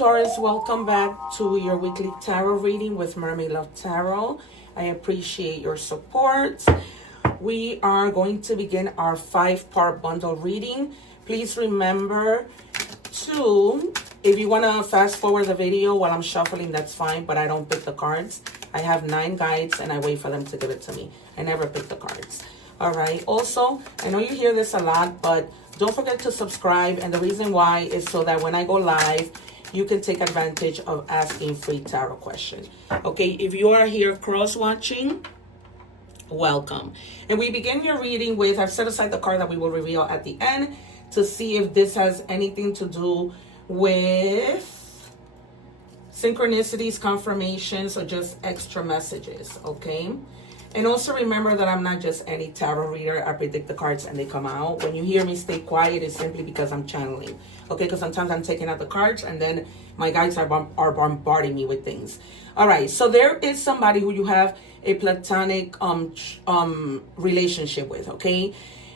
Taurus, welcome back to your weekly tarot reading with Mermaid Love Tarot. I appreciate your support. We are going to begin our 5-part bundle reading. Please remember to, if you want to fast forward the video while I'm shuffling, that's fine, but I don't pick the cards. I have 9 guides and I wait for them to give it to me. I never pick the cards. All right. Also, I know you hear this a lot, but don't forget to subscribe. And the reason why is so that when I go live, you can take advantage of asking free tarot questions. Okay, if you are here cross-watching, welcome. And we begin your reading with, I've set aside the card that we will reveal at the end to see if this has anything to do with synchronicities, confirmations, or just extra messages, okay? And also remember that I'm not just any tarot reader. I predict the cards and they come out. When you hear me stay quiet, it's simply because I'm channeling. Okay, because sometimes I'm taking out the cards and then my guides are bombarding me with things. All right, so there is somebody who you have a platonic relationship with, okay?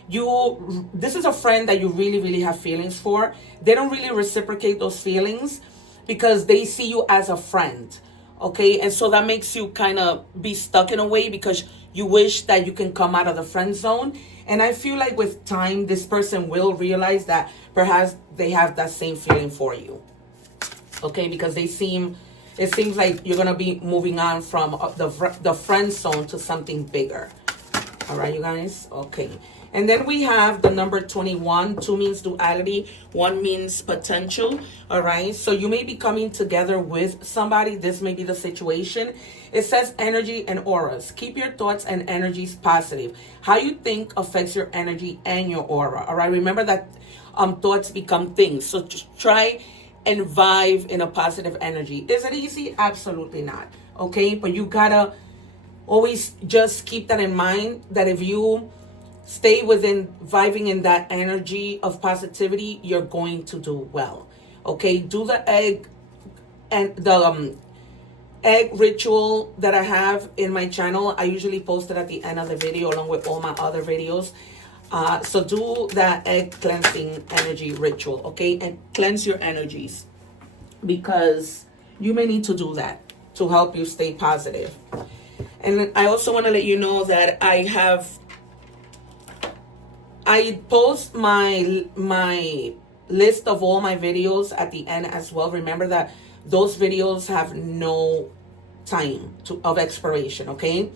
This is a friend that you really, really have feelings for. They don't really reciprocate those feelings because they see you as a friend. Okay, and so that makes you kind of be stuck in a way because you wish that you can come out of the friend zone. And I feel like with time, this person will realize that perhaps they have that same feeling for you. Okay, because it seems like you're going to be moving on from the friend zone to something bigger. All right, you guys? Okay. And then we have the number 21. 2 means duality. 1 means potential. All right. So you may be coming together with somebody. This may be the situation. It says energy and auras. Keep your thoughts and energies positive. How you think affects your energy and your aura. All right. Remember that thoughts become things. So just try and vibe in a positive energy. Is it easy? Absolutely not. Okay. But you gotta always just keep that in mind, that if you stay within vibing in that energy of positivity, you're going to do well. Okay, do the egg and the egg ritual that I have in my channel. I usually post it at the end of the video along with all my other videos. So do that egg cleansing energy ritual, okay? And cleanse your energies because you may need to do that to help you stay positive. And I also want to let you know that I post my list of all my videos at the end as well. Remember that those videos have no time of expiration, okay?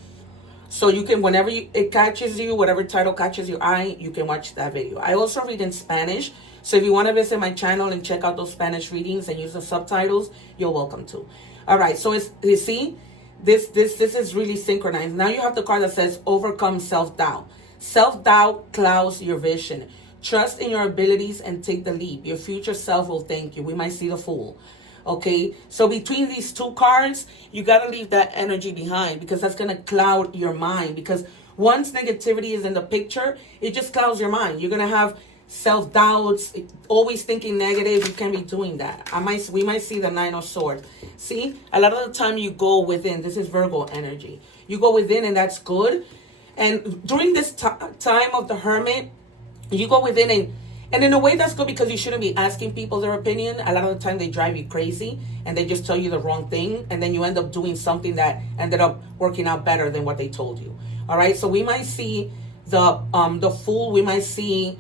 So you can, whenever it catches you, whatever title catches your eye, you can watch that video. I also read in Spanish. So if you want to visit my channel and check out those Spanish readings and use the subtitles, you're welcome to. All right, so you see, this is really synchronized. Now you have the card that says overcome self-doubt. Self-doubt clouds your vision. Trust in your abilities and take the leap. Your future self will thank you. We might see the Fool. Okay, so between these 2 cards, you got to leave that energy behind because that's going to cloud your mind. Because once negativity is in the picture, it just clouds your mind. You're going to have self-doubts, always thinking negative. You can't be doing that. We might see the 9 of Swords. See, a lot of the time you go within. This is Virgo energy. You go within and that's good. And during this time of the Hermit, you go within and in a way that's good because you shouldn't be asking people their opinion. A lot of the time they drive you crazy and they just tell you the wrong thing. And then you end up doing something that ended up working out better than what they told you. All right. So we might see the Fool. We might see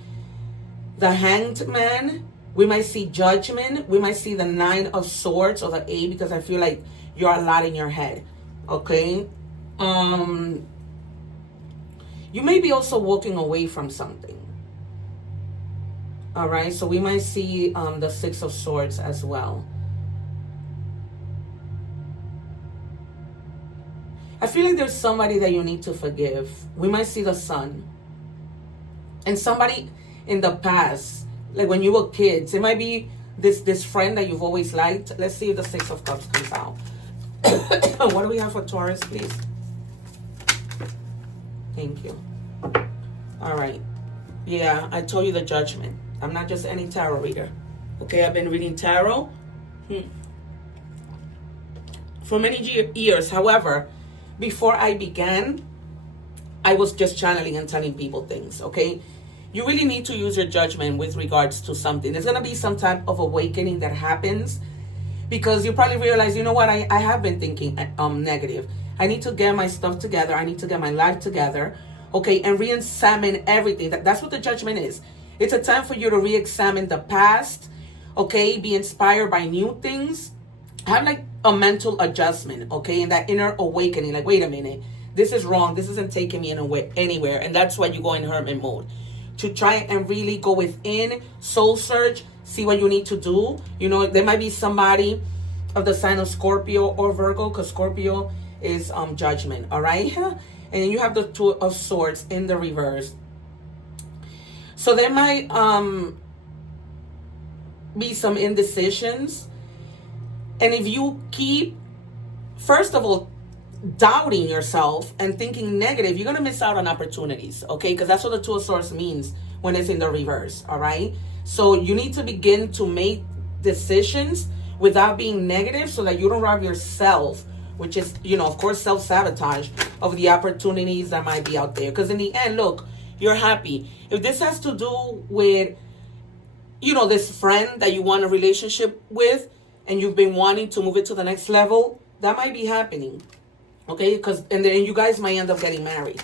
the Hanged Man. We might see Judgment. We might see the 9 of Swords or the 8 because I feel like you're a lot in your head. Okay. You may be also walking away from something. All right, so we might see the 6 of Swords as well. I feel like there's somebody that you need to forgive. We might see the Sun. And somebody in the past, like when you were kids, it might be this friend that you've always liked. Let's see if the 6 of Cups comes out. What do we have for Taurus, please? Thank you. All right. Yeah, I told you the Judgment. I'm not just any tarot reader. Okay, I've been reading tarot for many years. However, before I began, I was just channeling and telling people things, okay? You really need to use your judgment with regards to something. There's going to be some type of awakening that happens because you probably realize, you know what, I have been thinking negative. I need to get my stuff together. I need to get my life together, okay, and re-examine everything. That's what the judgment is. It's a time for you to re-examine the past, okay, be inspired by new things, have like a mental adjustment, okay, and that inner awakening, like, wait a minute, this is wrong, this isn't taking me anywhere. And that's why you go in hermit mode, to try and really go within, soul search, see what you need to do. You know, there might be somebody of the sign of Scorpio or Virgo, because Scorpio is judgment, all right? And you have the Two of Swords in the reverse. So there might be some indecisions. And if you keep, first of all, doubting yourself and thinking negative, you're going to miss out on opportunities, okay? Because that's what the Two of Swords means when it's in the reverse, all right? So you need to begin to make decisions without being negative, so that you don't rob yourself, which is, you know, of course, self-sabotage of the opportunities that might be out there. Because in the end, look, you're happy. If this has to do with, you know, this friend that you want a relationship with, and you've been wanting to move it to the next level, that might be happening, okay? Because, and then you guys might end up getting married,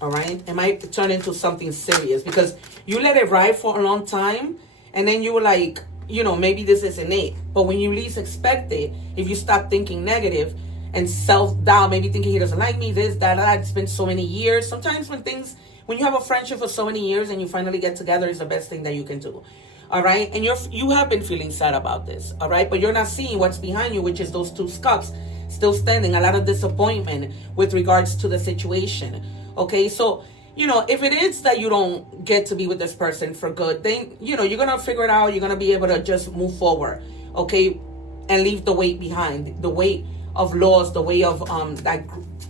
all right? It might turn into something serious, because you let it ride for a long time, and then you were like, you know, maybe this isn't it. But when you least expect it, if you stop thinking negative and self-doubt, maybe thinking he doesn't like me, this, that, it's been so many years. Sometimes when you have a friendship for so many years and you finally get together, it's the best thing that you can do. All right. And you have been feeling sad about this. All right. But you're not seeing what's behind you, which is those two cups still standing. A lot of disappointment with regards to the situation. Okay. So, you know, if it is that you don't get to be with this person for good, then, you know, you're going to figure it out. You're going to be able to just move forward. Okay. And leave the weight behind, the weight of loss, the weight of, that,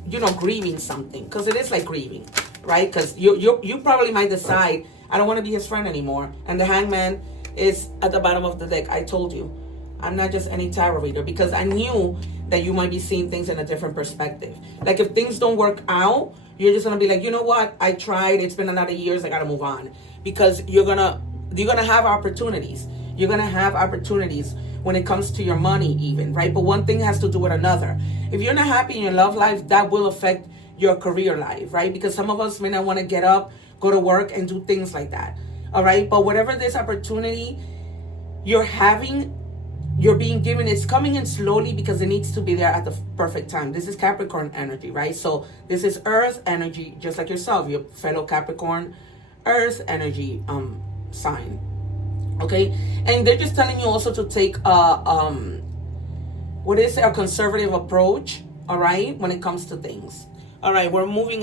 you know, grieving something. Because it is like grieving, right? Because you probably might decide, I don't want to be his friend anymore. And the Hangman is at the bottom of the deck. I told you, I'm not just any tarot reader, because I knew that you might be seeing things in a different perspective. Like if things don't work out, you're just gonna be like, you know what? I tried. It's been another years. I gotta move on, because you're gonna have opportunities. You're gonna have opportunities when it comes to your money, even, right? But one thing has to do with another. If you're not happy in your love life, that will affect your career life, right? Because some of us may not want to get up, go to work, and do things like that. All right. But whatever this opportunity you're having, you're being given, it's coming in slowly, because it needs to be there at the perfect time. This is Capricorn energy, right? So this is Earth energy, just like yourself, your fellow Capricorn Earth energy sign. Okay. And they're just telling you also to take a conservative approach, all right, when it comes to things. All right, we're moving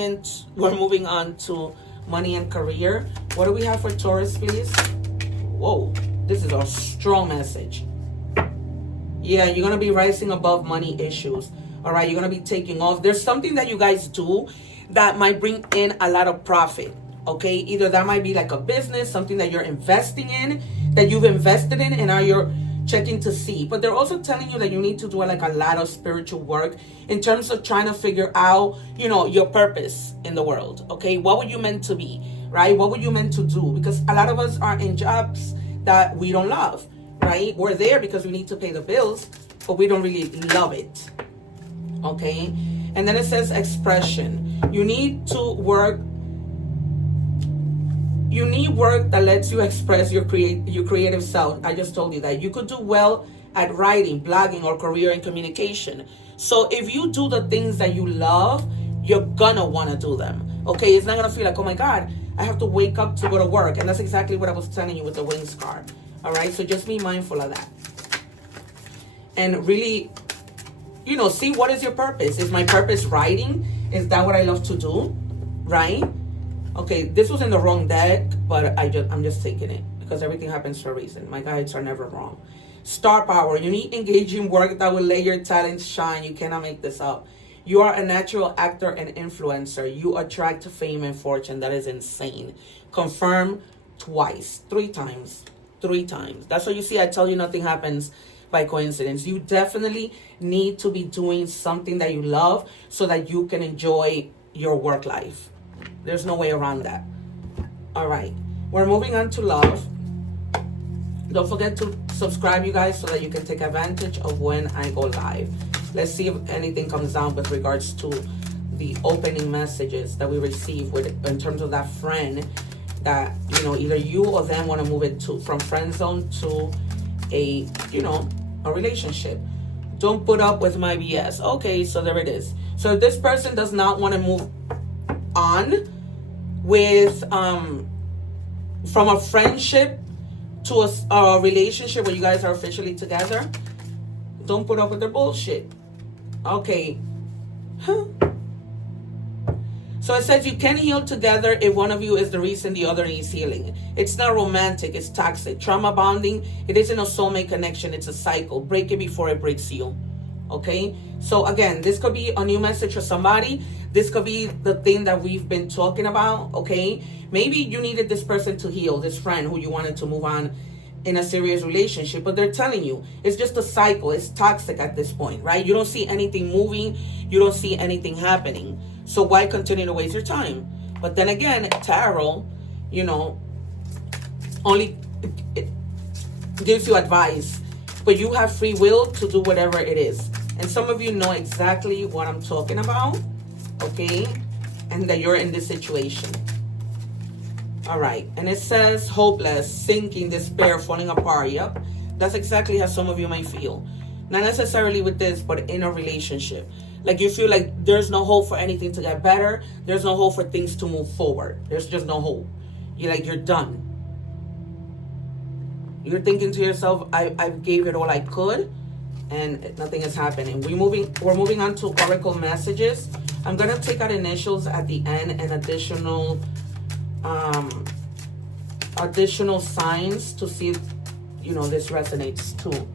on to money and career. What do we have for Taurus, please? Whoa, this is a strong message. Yeah, you're going to be rising above money issues. All right, you're going to be taking off. There's something that you guys do that might bring in a lot of profit. Okay, either that might be like a business, something that you're investing in, that you've invested in, and now you're checking to see. But they're also telling you that you need to do like a lot of spiritual work in terms of trying to figure out, you know, your purpose in the world. Okay, what were you meant to be, right? What were you meant to do? Because a lot of us are in jobs that we don't love, right? We're there because we need to pay the bills, but we don't really love it. Okay, and then it says expression. You need to work. You need work that lets you express your creative self. I just told you that. You could do well at writing, blogging, or career in communication. So if you do the things that you love, you're gonna want to do them. Okay, it's not gonna feel like, oh my God, I have to wake up to go to work. And that's exactly what I was telling you with the wings card. All right, so just be mindful of that. And really, you know, see what is your purpose. Is my purpose writing? Is that what I love to do? Right? Okay, this was in the wrong deck, but I'm just taking it because everything happens for a reason. My guides are never wrong. Star power. You need engaging work that will let your talents shine. You cannot make this up. You are a natural actor and influencer. You attract fame and fortune. That is insane. Confirm twice. 3 times. 3 times. That's what you see. I tell you, nothing happens by coincidence. You definitely need to be doing something that you love so that you can enjoy your work life. There's no way around that. All right. We're moving on to love. Don't forget to subscribe, you guys, so that you can take advantage of when I go live. Let's see if anything comes down with regards to the opening messages that we receive in terms of that friend that, you know, either you or them want to move it to from friend zone to a, you know, a relationship. Don't put up with my BS. Okay, so there it is. So if this person does not want to move on with from a friendship to a relationship where you guys are officially together, don't put up with their bullshit. Okay. So it says you can heal together if one of you is the reason the other needs healing. It's not romantic, it's toxic. Trauma bonding, it isn't a soulmate connection, it's a cycle. Break it before it breaks you. Okay? So again, this could be a new message for somebody. This could be the thing that we've been talking about. Okay? Maybe you needed this person to heal, this friend who you wanted to move on in a serious relationship, but they're telling you it's just a cycle. It's toxic at this point, right? You don't see anything moving. You don't see anything happening. So why continue to waste your time? But then again, tarot, you know, only it gives you advice, but you have free will to do whatever it is. And some of you know exactly what I'm talking about, okay? And that you're in this situation. All right, and it says hopeless, sinking, despair, falling apart. Yep, that's exactly how some of you might feel. Not necessarily with this, but in a relationship. Like you feel like there's no hope for anything to get better. There's no hope for things to move forward. There's just no hope. You're like, you're done. You're thinking to yourself, I gave it all I could, and nothing is happening. We're moving on to oracle messages. I'm gonna take out initials at the end and additional signs to see if, you know, this resonates too.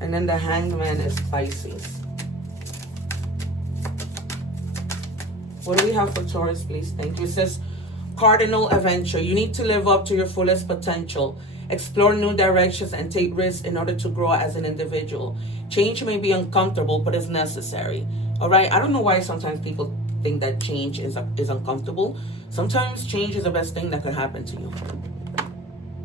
And then the Hangman is Pisces. What do we have for Taurus, please? Thank you. It says cardinal adventure. You need to live up to your fullest potential. Explore new directions and take risks in order to grow as an individual. Change may be uncomfortable, but it's necessary. All right? I don't know why sometimes people think that change is uncomfortable. Sometimes change is the best thing that could happen to you.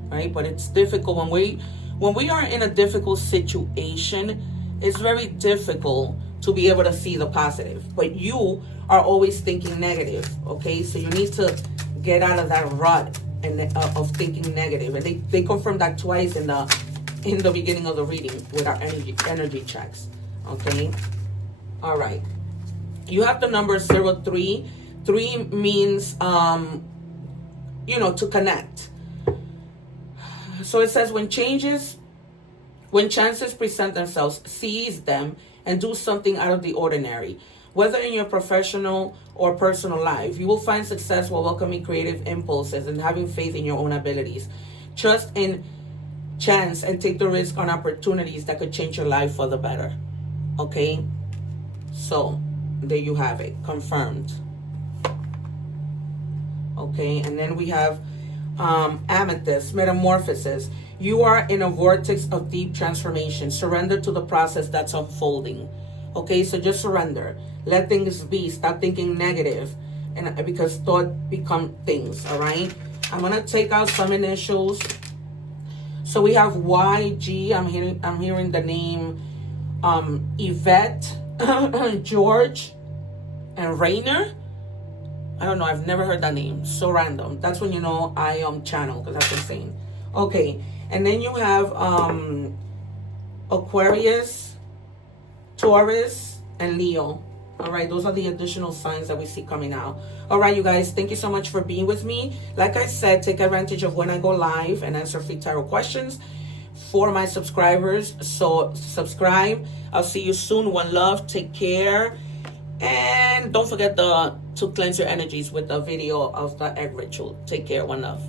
Right? But it's difficult when we are in a difficult situation. It's very difficult to be able to see the positive, but you are always thinking negative. Okay, so you need to get out of that rut and of thinking negative. And they confirm that twice in the beginning of the reading with our energy checks. Okay, all right. You have the number 03. 3 means you know, to connect. So it says when chances present themselves, seize them and do something out of the ordinary. Whether in your professional or personal life, you will find success while welcoming creative impulses and having faith in your own abilities. Trust in chance and take the risk on opportunities that could change your life for the better. Okay? So, there you have it. Confirmed. Okay, and then we have Amethyst, Metamorphosis. You are in a vortex of deep transformation. Surrender to the process that's unfolding. Okay, so just surrender. Let things be. Stop thinking negative, and because thought become things. All right. I'm gonna take out some initials. So we have YG. I'm hearing the name Yvette, George, and Rainer. I don't know. I've never heard that name. So random. That's when you know I channel, because that's insane. Okay, and then you have Aquarius, Taurus, and Leo. All right, those are the additional signs that we see coming out. All right, you guys, thank you so much for being with me. Like I said, take advantage of when I go live and answer free tarot questions for my subscribers. So subscribe. I'll see you soon. One love. Take care. And don't forget to cleanse your energies with a video of the egg ritual. Take care. One love.